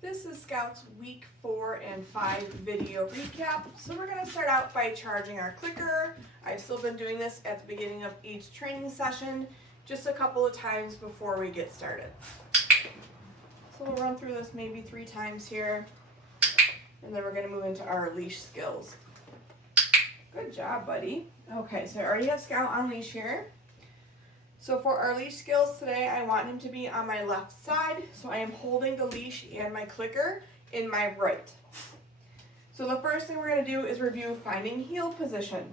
This is Scout's week 4 and 5 video recap. So we're going to start out by charging our clicker. I've still been doing this at the beginning of each training session, just a couple of times before we get started. So we'll run through this maybe 3 times here, and then we're going to move into our leash skills. Good job, buddy. Okay, so I already have Scout on leash here. So for our leash skills today, I want him to be on my left side. So I am holding the leash and my clicker in my right. So the first thing we're going to do is review finding heel position.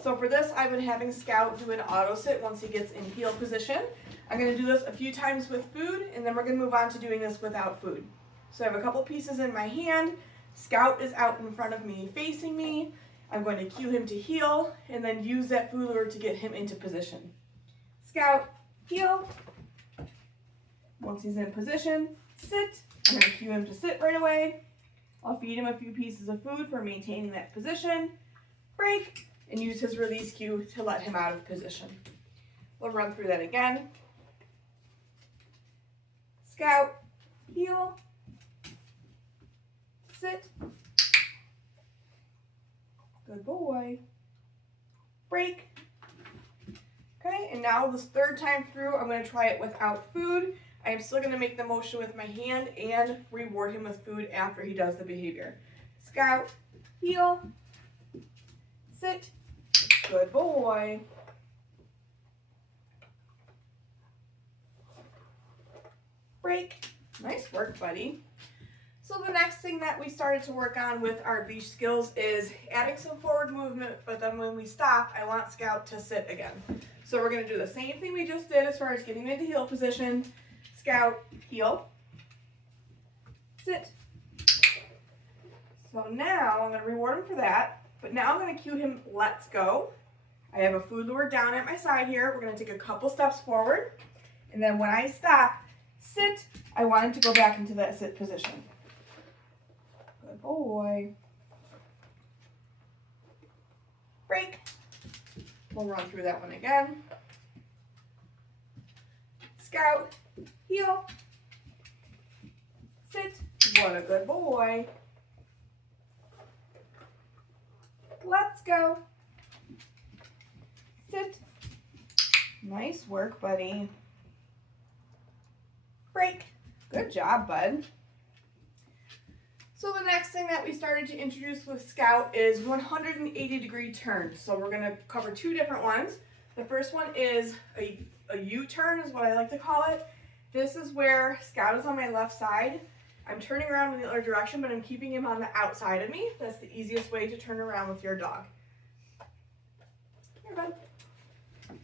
So for this, I've been having Scout do an auto sit once he gets in heel position. I'm going to do this a few times with food, and then we're going to move on to doing this without food. So I have a couple pieces in my hand. Scout is out in front of me, facing me. I'm going to cue him to heel, and then use that food lure to get him into position. Scout, heel. Once he's in position, sit. I'm going to cue him to sit right away. I'll feed him a few pieces of food for maintaining that position. Break, and use his release cue to let him out of position. We'll run through that again. Scout, heel. Sit. Good boy. Break. Okay, and now this third time through, I'm going to try it without food. I am still going to make the motion with my hand and reward him with food after he does the behavior. Scout, heel, sit, good boy. Break. Nice work, buddy. So the next thing that we started to work on with our leash skills is adding some forward movement, but then when we stop, I want Scout to sit again. So we're going to do the same thing we just did as far as getting into heel position. Scout, heel, sit. So now I'm going to reward him for that, but now I'm going to cue him, let's go. I have a food lure down at my side here. We're going to take a couple steps forward, and then when I stop, sit, I want him to go back into that sit position. Good boy. Break. We'll run through that one again. Scout, heel, sit. What a good boy. Let's go. Sit. Nice work, buddy. Break. Good job, bud. So the next thing that we started to introduce with Scout is 180-degree turn. So we're going to cover 2 different ones. The first one is a U-turn is what I like to call it. This is where Scout is on my left side. I'm turning around in the other direction, but I'm keeping him on the outside of me. That's the easiest way to turn around with your dog. Here, bud. Okay.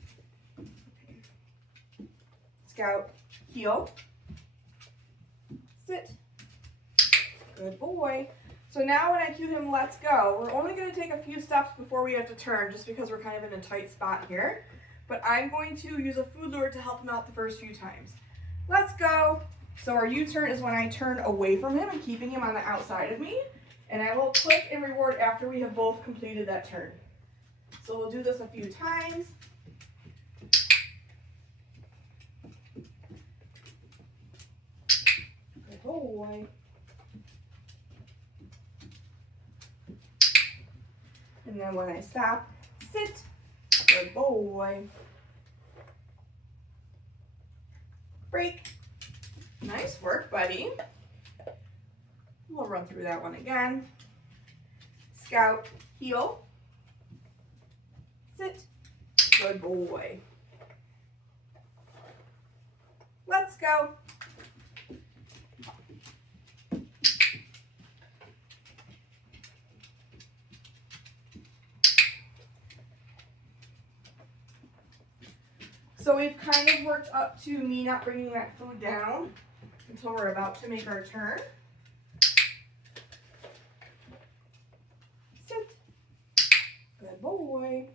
Scout, heel, sit. Good boy. So now when I cue him, let's go, we're only going to take a few steps before we have to turn just because we're kind of in a tight spot here. But I'm going to use a food lure to help him out the first few times. Let's go. So our U-turn is when I turn away from him and keeping him on the outside of me. And I will click and reward after we have both completed that turn. So we'll do this a few times. Good boy. And then when I stop, sit. Good boy. Break. Nice work, buddy. We'll run through that one again. Scout, heel, sit. Good boy. Let's go. So we've kind of worked up to me not bringing that food down until we're about to make our turn. Sit. Good boy.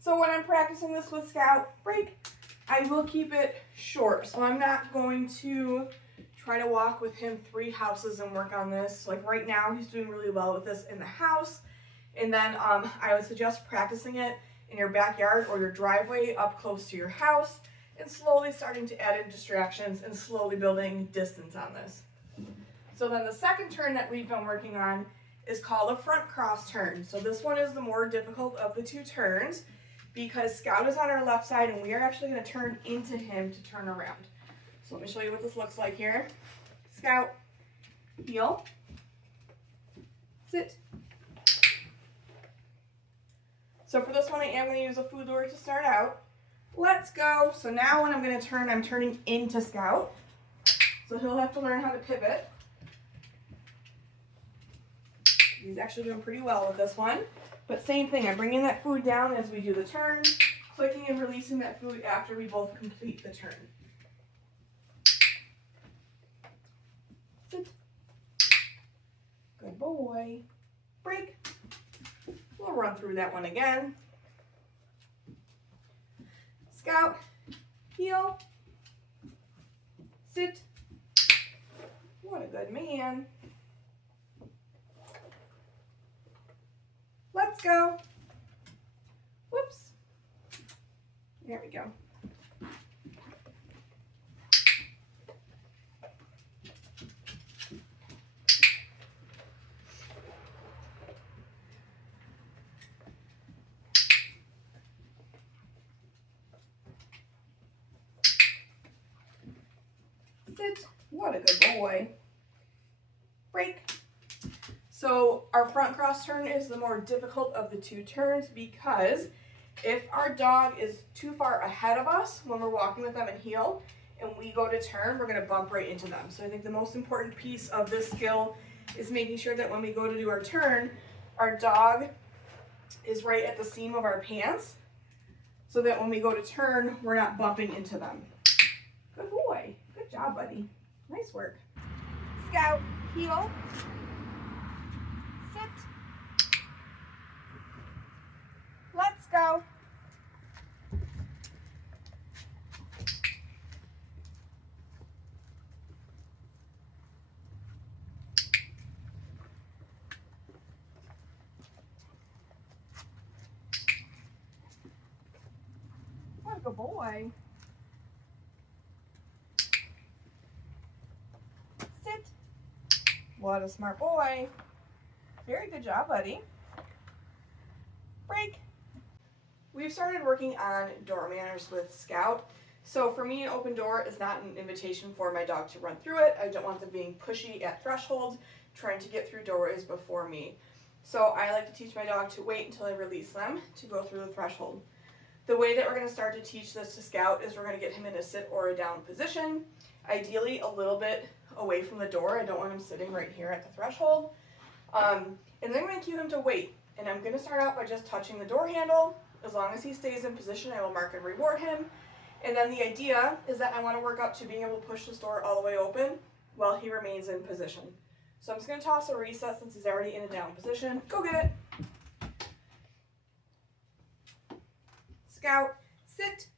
So when I'm practicing this with Scout, break, I will keep it short. So I'm not going to try to walk with him 3 houses and work on this. Like right now, he's doing really well with this in the house. And then I would suggest practicing it in your backyard or your driveway up close to your house and slowly starting to add in distractions and slowly building distance on this. So then the second turn that we've been working on is called a front cross turn. So this one is the more difficult of the two turns because Scout is on our left side and we are actually going to turn into him to turn around. So let me show you what this looks like here. Scout, heel, sit. So for this one, I am going to use a food lure to start out. Let's go. So now when I'm going to turn, I'm turning into Scout. So he'll have to learn how to pivot. He's actually doing pretty well with this one. But same thing, I'm bringing that food down as we do the turn, clicking and releasing that food after we both complete the turn. Sit. Good boy. Break. We'll run through that one again. Scout, heel, sit. What a good man. Let's go. Whoops. There we go. Sit. What a good boy. Break. So our front cross turn is the more difficult of the two turns because if our dog is too far ahead of us when we're walking with them in heel and we go to turn, we're going to bump right into them. So I think the most important piece of this skill is making sure that when we go to do our turn, our dog is right at the seam of our pants so that when we go to turn, we're not bumping into them. Good boy. Good job, buddy. Nice work. Scout, heel. Let's go. What a good boy. Sit. What a smart boy. Very good job, buddy. Break. We've started working on door manners with Scout. So for me, an open door is not an invitation for my dog to run through it. I don't want them being pushy at thresholds, trying to get through doorways before me. So I like to teach my dog to wait until I release them to go through the threshold. The way that we're going to start to teach this to Scout is we're going to get him in a sit or a down position, ideally a little bit away from the door. I don't want him sitting right here at the threshold. And then I'm going to cue him to wait. And I'm going to start out by just touching the door handle. As long as he stays in position, I will mark and reward him. And then the idea is that I want to work up to being able to push this door all the way open while he remains in position. So I'm just going to toss a reset since he's already in a down position. Go get it. Scout, sit.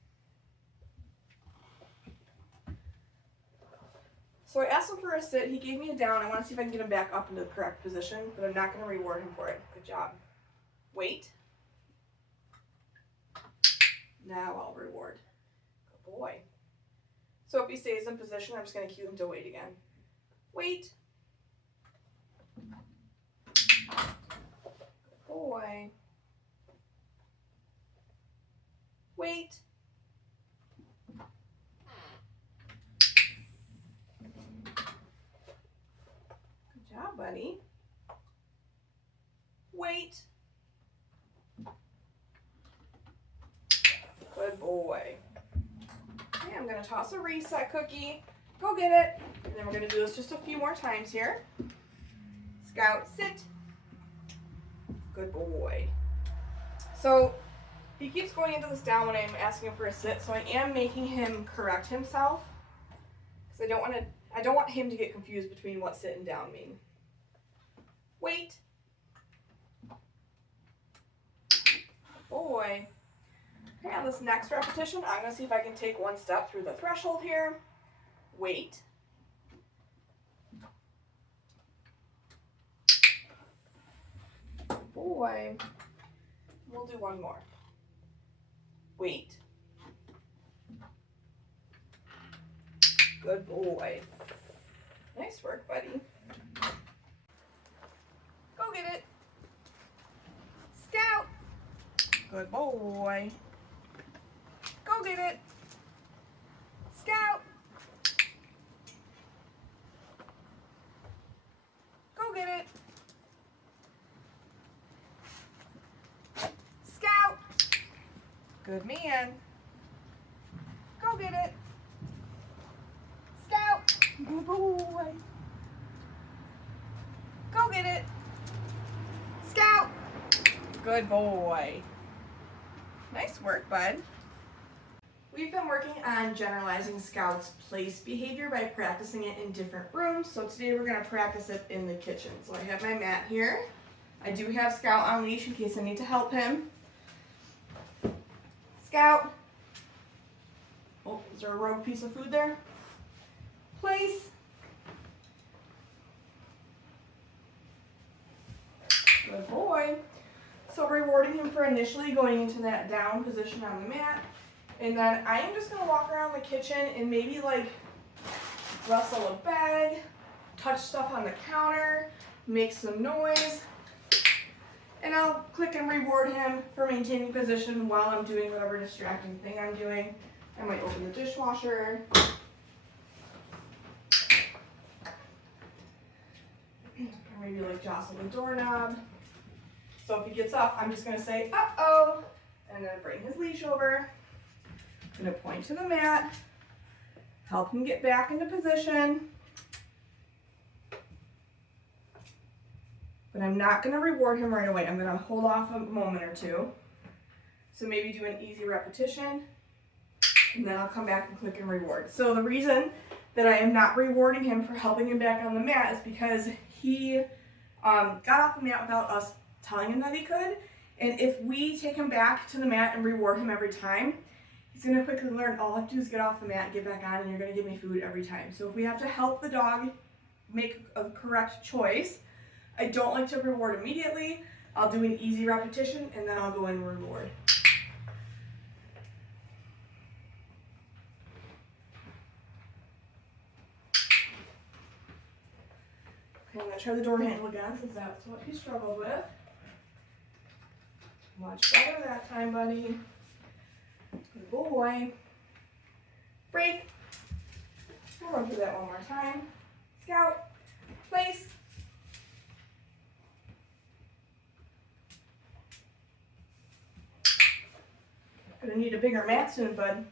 So I asked him for a sit. He gave me a down. I want to see if I can get him back up into the correct position, but I'm not going to reward him for it. Good job. Wait. Now I'll reward. Good boy. So if he stays in position, I'm just going to cue him to wait again. Wait. Good boy. Wait. Good job, buddy. Wait. Good boy. Okay, I'm going to toss a reset cookie. Go get it. And then we're going to do this just a few more times here. Scout, sit. Good boy. So he keeps going into this down when I'm asking him for a sit, so I am making him correct himself because I don't want him to get confused between what sit and down mean. Wait. Boy. Okay, on this next repetition, I'm going to see if I can take one step through the threshold here. Wait. Boy. We'll do one more. Wait. Good boy. Nice work, buddy. Good boy. Go get it. Scout. Go get it. Scout. Good man. Go get it. Scout. Good boy. Go get it. Scout. Good boy. Nice work, bud. We've been working on generalizing Scout's place behavior by practicing it in different rooms. So today we're going to practice it in the kitchen. So I have my mat here. I do have Scout on leash in case I need to help him. Scout. Oh, is there a rogue piece of food there? Place. Good boy. So rewarding him for initially going into that down position on the mat. And then I am just going to walk around the kitchen and maybe like rustle a bag, touch stuff on the counter, make some noise. And I'll click and reward him for maintaining position while I'm doing whatever distracting thing I'm doing. I might open the dishwasher. Or maybe like jostle the doorknob. So if he gets up, I'm just going to say, uh-oh, and then bring his leash over. I'm going to point to the mat, help him get back into position. But I'm not going to reward him right away. I'm going to hold off a moment or two. So maybe do an easy repetition, and then I'll come back and click and reward. So the reason that I am not rewarding him for helping him back on the mat is because he got off the mat without us telling him that he could. And if we take him back to the mat and reward him every time, he's going to quickly learn all I have to do is get off the mat, get back on, and you're going to give me food every time. So if we have to help the dog make a correct choice, I don't like to reward immediately. I'll do an easy repetition, and then I'll go and reward. Okay, I'm going to try the door handle again, since that's what he struggled with. Much better that time, buddy. Good boy. Break. We'll run through that one more time. Scout. Place. Gonna need a bigger mat soon, bud.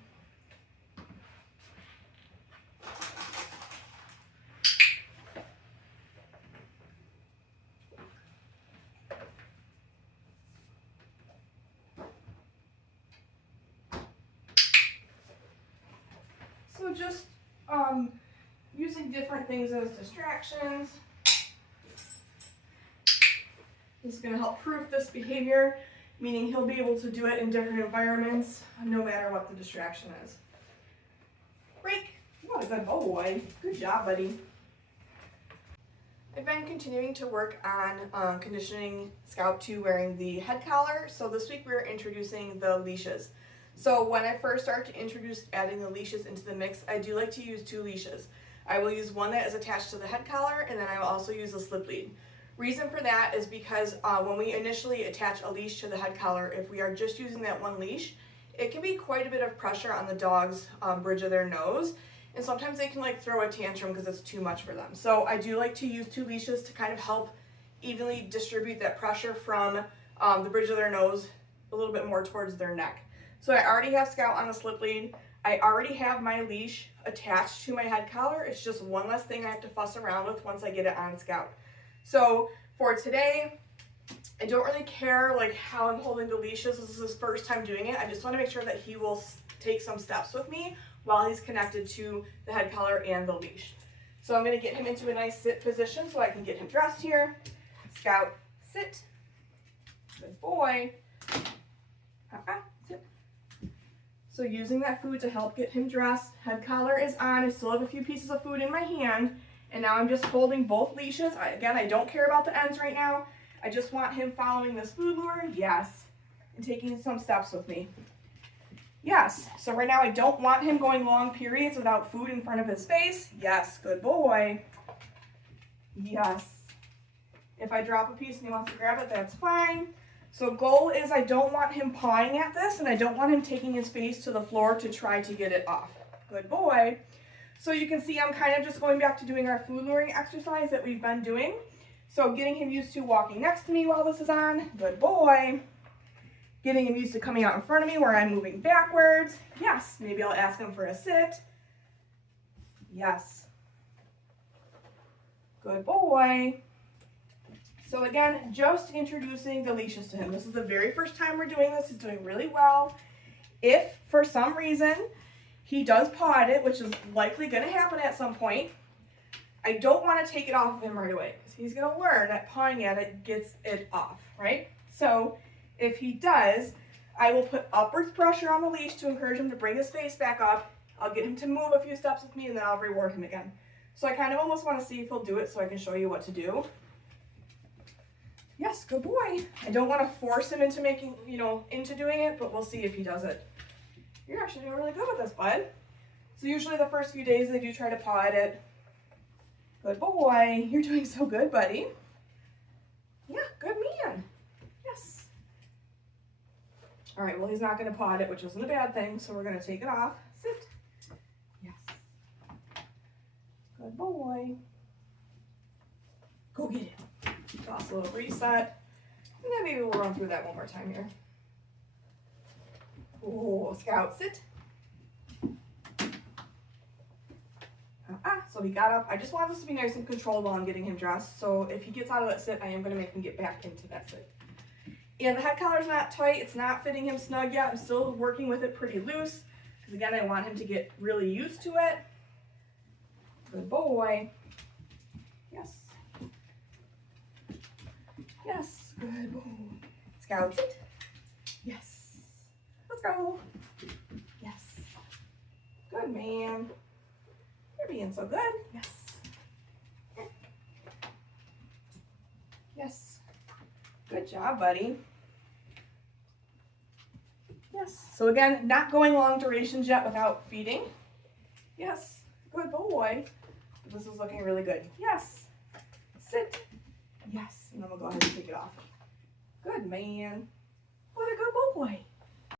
So just using different things as distractions. This is going to help proof this behavior, meaning he'll be able to do it in different environments, no matter what the distraction is. Break. What a good boy. Good job, buddy. I've been continuing to work on conditioning Scout to wearing the head collar. So this week we're introducing the leashes. So when I first start to introduce adding the leashes into the mix, I do like to use 2 leashes. I will use one that is attached to the head collar, and then I will also use a slip lead. Reason for that is because when we initially attach a leash to the head collar, if we are just using that one leash, it can be quite a bit of pressure on the dog's bridge of their nose, and sometimes they can like throw a tantrum because it's too much for them. So I do like to use 2 leashes to kind of help evenly distribute that pressure from the bridge of their nose a little bit more towards their neck. So I already have Scout on a slip lead. I already have my leash attached to my head collar. It's just one less thing I have to fuss around with once I get it on Scout. So for today, I don't really care like how I'm holding the leashes. This is his first time doing it. I just want to make sure that he will take some steps with me while he's connected to the head collar and the leash. So I'm going to get him into a nice sit position so I can get him dressed here. Scout, sit. Good boy. Sit. So using that food to help get him dressed, head collar is on. I still have a few pieces of food in my hand, and now I'm just holding both leashes. Again, I don't care about the ends right now. I just want him following this food lure, yes, and taking some steps with me. Yes, so right now I don't want him going long periods without food in front of his face. Yes, good boy. Yes. If I drop a piece and he wants to grab it, that's fine. So goal is I don't want him pawing at this, and I don't want him taking his face to the floor to try to get it off. Good boy. So you can see I'm kind of just going back to doing our food luring exercise that we've been doing. So getting him used to walking next to me while this is on. Good boy. Getting him used to coming out in front of me where I'm moving backwards. Yes. Maybe I'll ask him for a sit. Yes. Good boy. So again, just introducing the leashes to him. This is the very first time we're doing this. He's doing really well. If for some reason he does paw at it, which is likely going to happen at some point, I don't want to take it off of him right away because he's going to learn that pawing at it gets it off, right? So if he does, I will put upwards pressure on the leash to encourage him to bring his face back up. I'll get him to move a few steps with me, and then I'll reward him again. So I kind of almost want to see if he'll do it so I can show you what to do. Yes, good boy. I don't want to force him into making, into doing it, but we'll see if he does it. You're actually doing really good with this, bud. So usually the first few days they do try to paw at it. Good boy. You're doing so good, buddy. Yeah, good man. Yes. All right, well, he's not going to paw at it, which isn't a bad thing, so we're going to take it off. Sit. Yes. Good boy. Go get him. Toss a little reset. And then maybe we'll run through that one more time here. Oh, Scout, sit. So he got up. I just want this to be nice and controlled while I'm getting him dressed. So if he gets out of that sit, I am going to make him get back into that sit. And the head collar's not tight. It's not fitting him snug yet. I'm still working with it pretty loose. Because again, I want him to get really used to it. Good boy. Yes. Yes. Good boy. Scout, sit. Yes. Let's go. Yes. Good man. You're being so good. Yes. Yes. Good job, buddy. Yes. So again, not going long durations yet without feeding. Yes. Good boy. This is looking really good. Yes. Sit. Yes. And then we'll go ahead and take it off. Good man. What a good boy.